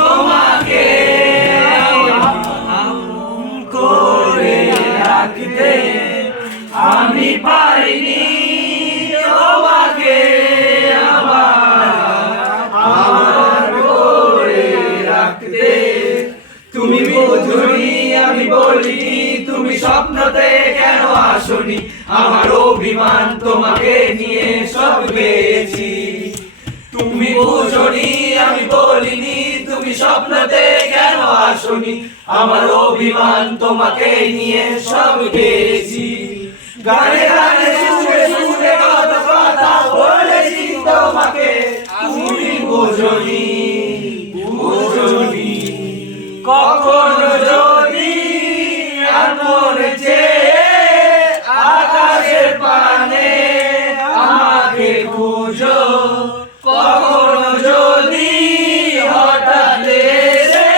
তোমাকে করে রাখতে আমি পারিনি তোমাকে আমার করে রাখতে। তুমি বোঝনি আমি বলিনি, তুমি স্বপ্নতে কেন আসনি, আমার অভিমান তোমাকে নিয়ে সব গেছি। তুমি বোঝনি আমি বলিনি, তুমি স্বপ্নতে কেন আসনি, আমার অভিমান তোমাকে নিয়ে সব গেছি। গানে গানে সুরে সুরে কত কথা বলেছি তোমাকে, তুমি বোঝনি বোঝনি। কখনো যদি আর মনে চেয়ে আকাশের পানে আমাকে খুঁজো, কখনো যদি হঠাৎ এসে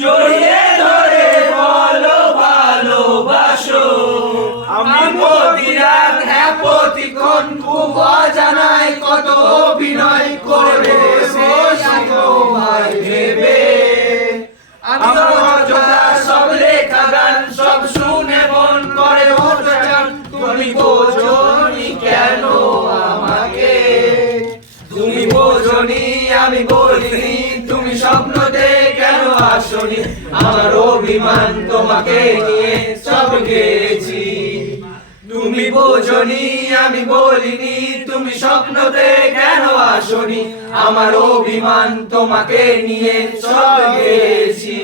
জড়িয়ে ধরে বলো ভালোবাসো, আমি প্রতি রাত হ্যাঁ প্রতিক্ষণ খুব অজানায় কত অভিনয় করে তোমায় ভেবে। আমি অযথা সব লেখা গান সব শুনে মন করে ওঠান, তুমি বোঝনি কেন আমাকে। তুমি বোঝনি আমি বলিনি, তুমি স্বপ্নতে কেন আসনি, আমার অভিমান তোমাকে নিয়ে সব গেছি। তুমি বোঝনি আমি বলিনি, তুমি স্বপ্নতে কেন আসনি, আমার অভিমান তোমাকে নিয়ে সব গেছি।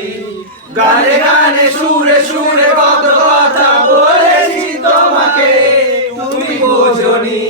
গানে গানে সুরে সুরে কত কথা বলেছি তোমাকে, তুমি বোঝনি।